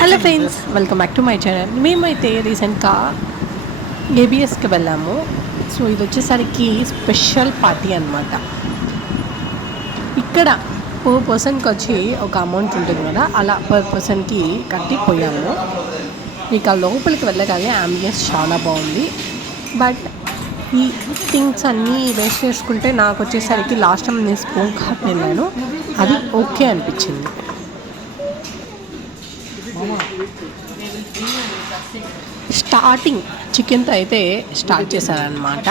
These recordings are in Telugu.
Hello friends, welcome back to my channel. మేమైతే రీసెంట్గా ఏబిఎస్కి వెళ్ళాము. సో ఇది వచ్చేసరికి స్పెషల్ పార్టీ అనమాట. ఇక్కడ పర్ పర్సన్కి వచ్చి ఒక అమౌంట్ ఉంటుంది కదా, అలా పర్ పర్సన్కి కట్టిపోయాము. ఇక లోపలికి వెళ్ళగానే అంబియన్స్ చాలా బాగుంది. బట్ ఈ థింగ్స్ అన్నీ వేస్ట్ చేసుకుంటే నాకు వచ్చేసరికి లాస్ట్ టైం నేను స్పూన్ ఘాట్ వెళ్ళాను, అది ఓకే అనిపించింది. స్టార్టింగ్ చికెన్తో అయితే స్టార్ట్ చేశారనమాట.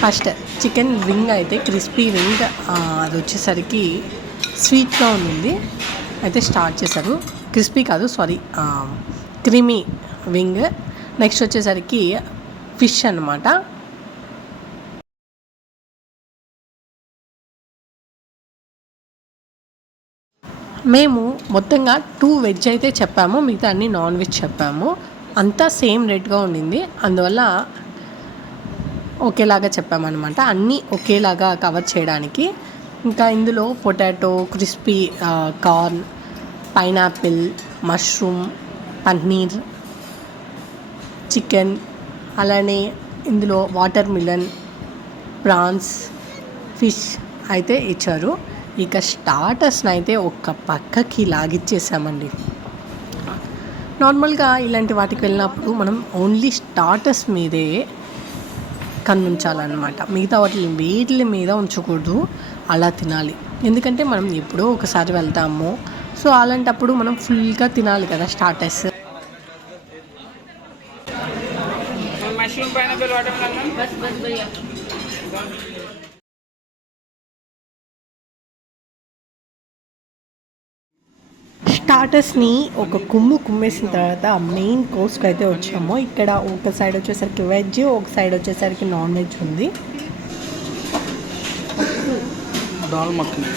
ఫస్ట్ చికెన్ వింగ్ అయితే క్రిస్పీ వింగ్, అది వచ్చేసరికి స్వీట్గా ఉంది అయితే స్టార్ట్ చేశారు. క్రిస్పీ కాదు, సారీ, క్రీమీ వింగ్. నెక్స్ట్ వచ్చేసరికి ఫిష్ అనమాట. మేము మొత్తంగా 2 వెజ్ అయితే చెప్పాము, మిగతా అన్ని నాన్ వెజ్ చెప్పాము. అంతా సేమ్ రేట్గా ఉండింది, అందువల్ల ఒకేలాగా చెప్పామన్నమాట, అన్నీ ఒకేలాగా కవర్ చేయడానికి. ఇంకా ఇందులో potato, crispy corn, pineapple, mushroom, paneer, chicken, అలానే ఇందులో వాటర్ మిలన్, ప్రాన్స్, ఫిష్ అయితే ఇచ్చారు. ఇక స్టార్టర్స్ని అయితే ఒక్క పక్కకి లాగిచ్చేసామండి. నార్మల్గా ఇలాంటి వాటికి వెళ్ళినప్పుడు మనం ఓన్లీ స్టార్టర్స్ మీదే కన్నుంచాలన్నమాట, మిగతా వీటి మీద ఉంచకూడదు, అలా తినాలి. ఎందుకంటే మనం ఎప్పుడో ఒకసారి వెళ్తాము, సో అలాంటప్పుడు మనం ఫుల్గా తినాలి కదా స్టార్టర్స్. స్టార్టర్స్ని ఒక కుమ్మేసిన తర్వాత మెయిన్ కోర్స్కి అయితే వచ్చాము. ఇక్కడ ఒక సైడ్ వచ్చేసరికి వెజ్, ఒక సైడ్ వచ్చేసరికి నాన్ వెజ్ ఉంది. దాల్ మఖని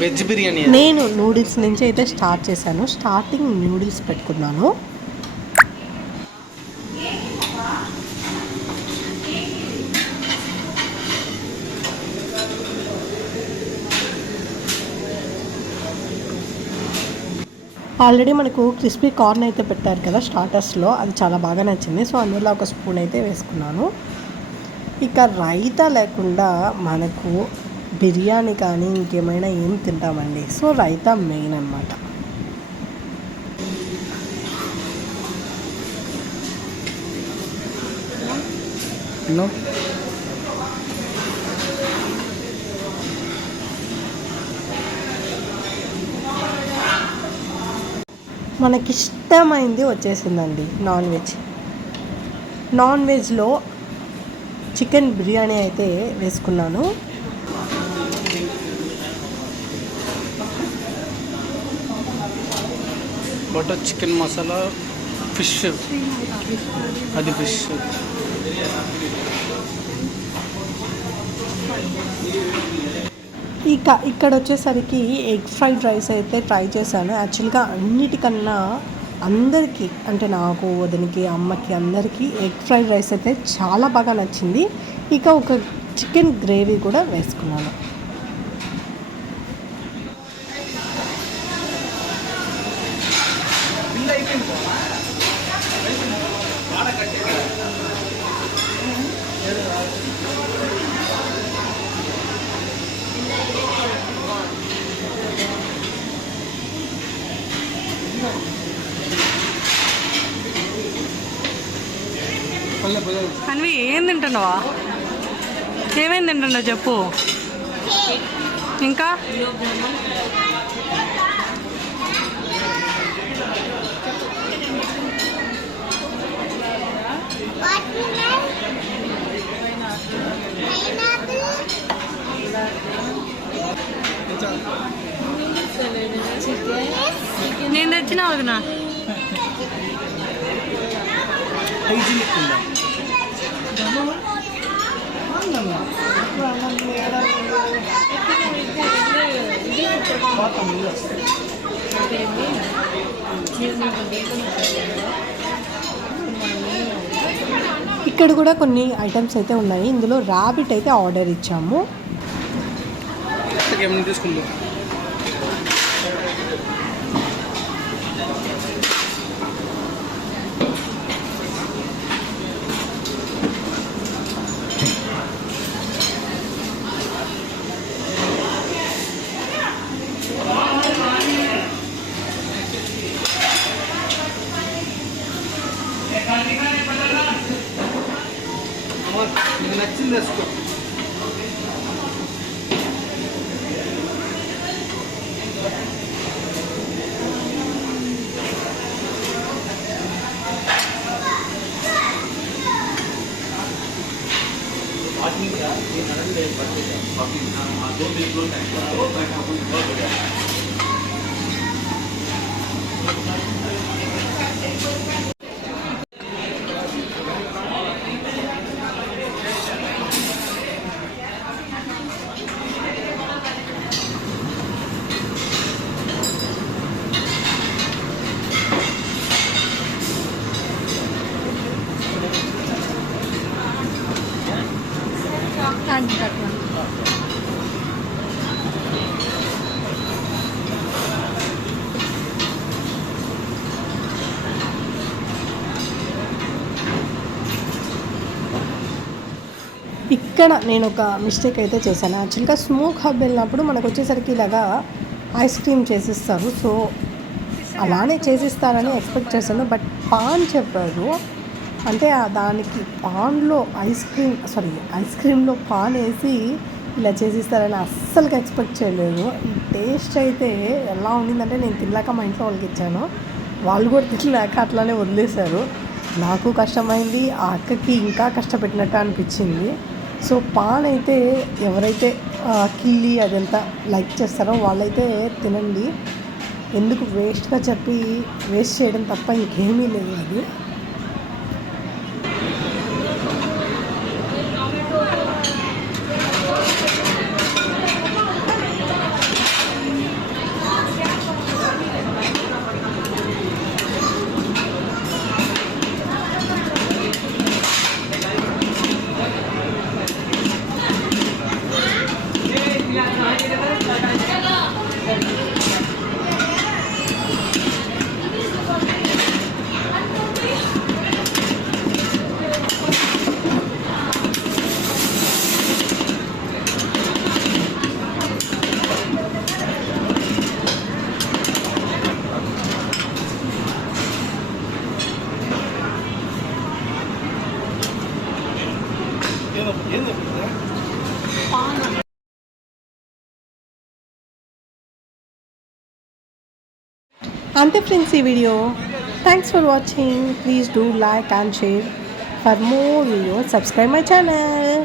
వెజ్ బిర్యానీ. నేను నూడిల్స్ నుంచి అయితే స్టార్ట్ చేశాను. స్టార్టింగ్ నూడిల్స్ పెట్టుకున్నాను. ఆల్రెడీ మనకు క్రిస్పీ కార్న్ అయితే పెట్టారు కదా స్టార్టర్స్లో, అది చాలా బాగా నచ్చింది. సో అందులో ఒక స్పూన్ అయితే వేసుకున్నాను. ఇక రైతా లేకుండా మనకు బిర్యానీ కానీ ఇంకేమైనా ఏం తింటామండి, సో రైతా మెయిన్ అన్నమాట. మనకిష్టమైంది వచ్చేసిందండి నాన్ వెజ్. నాన్ వెజ్లో చికెన్ బిర్యానీ అయితే వేసుకున్నాను. బటర్ చికెన్ మసాలా, ఫిష్, అది ఫిష్. ఇక్కడ వచ్చేసరికి ఎగ్ ఫ్రైడ్ రైస్ అయితే ట్రై చేశాను. యాక్చువల్గా అన్నిటికన్నా అందరికీ, అంటే నాకు, వదినికి, అమ్మకి, అందరికీ ఎగ్ ఫ్రైడ్ రైస్ అయితే చాలా బాగా నచ్చింది. ఇక ఒక చికెన్ గ్రేవీ కూడా వేసుకున్నాను. అన్వి ఏం తింటున్నావా? ఏమేమి తింటున్నావు చెప్పు. ఇంకా నేను తెచ్చిన వదినా Ini ఇక్కడ కూడా కొన్ని ఐటమ్స్ అయితే ఉన్నాయి. ఇందులో ర్యాబిట్ అయితే ఆర్డర్ ఇచ్చాము. ఏమైనా తీసుకుందాం. నీకు నచ్చింది వేసుకో. ఇక్కడ నేను ఒక మిస్టేక్ అయితే చేశాను. యాక్చువల్గా స్మోక్ హబ్ వెళ్ళినప్పుడు మనకు వచ్చేసరికి ఇలాగా ఐస్ క్రీమ్ చేసిస్తారు. సో అలానే చేసిస్తారని ఎక్స్పెక్ట్ చేశాను. బట్ పాన్ చెప్పారు. అంటే దానికి పాన్లో ఐస్ క్రీమ్లో పాన్ వేసి ఇలా చేసిస్తారని అస్సలుగా ఎక్స్పెక్ట్ చేయలేదు. ఈ టేస్ట్ అయితే ఎలా ఉండిందంటే నేను తినలేక మా ఇంట్లో వాళ్ళకి ఇచ్చాను. వాళ్ళు కూడా తినలేక అట్లానే వదిలేశారు. నాకు కష్టమైంది, ఆ అక్కకి ఇంకా కష్టపెట్టినట్టు అనిపించింది. సో పాన్ అయితే ఎవరైతే కిల్లి అదంతా లైక్ చేస్తారో వాళ్ళైతే తినండి. ఎందుకు వేస్ట్గా చెప్పి వేస్ట్ చేయడం తప్ప ఇంకేమీ లేదు. అది అంతే ఫ్రెండ్స్ ఈ video. Thanks for watching. Please do like and share. For more videos subscribe my channel.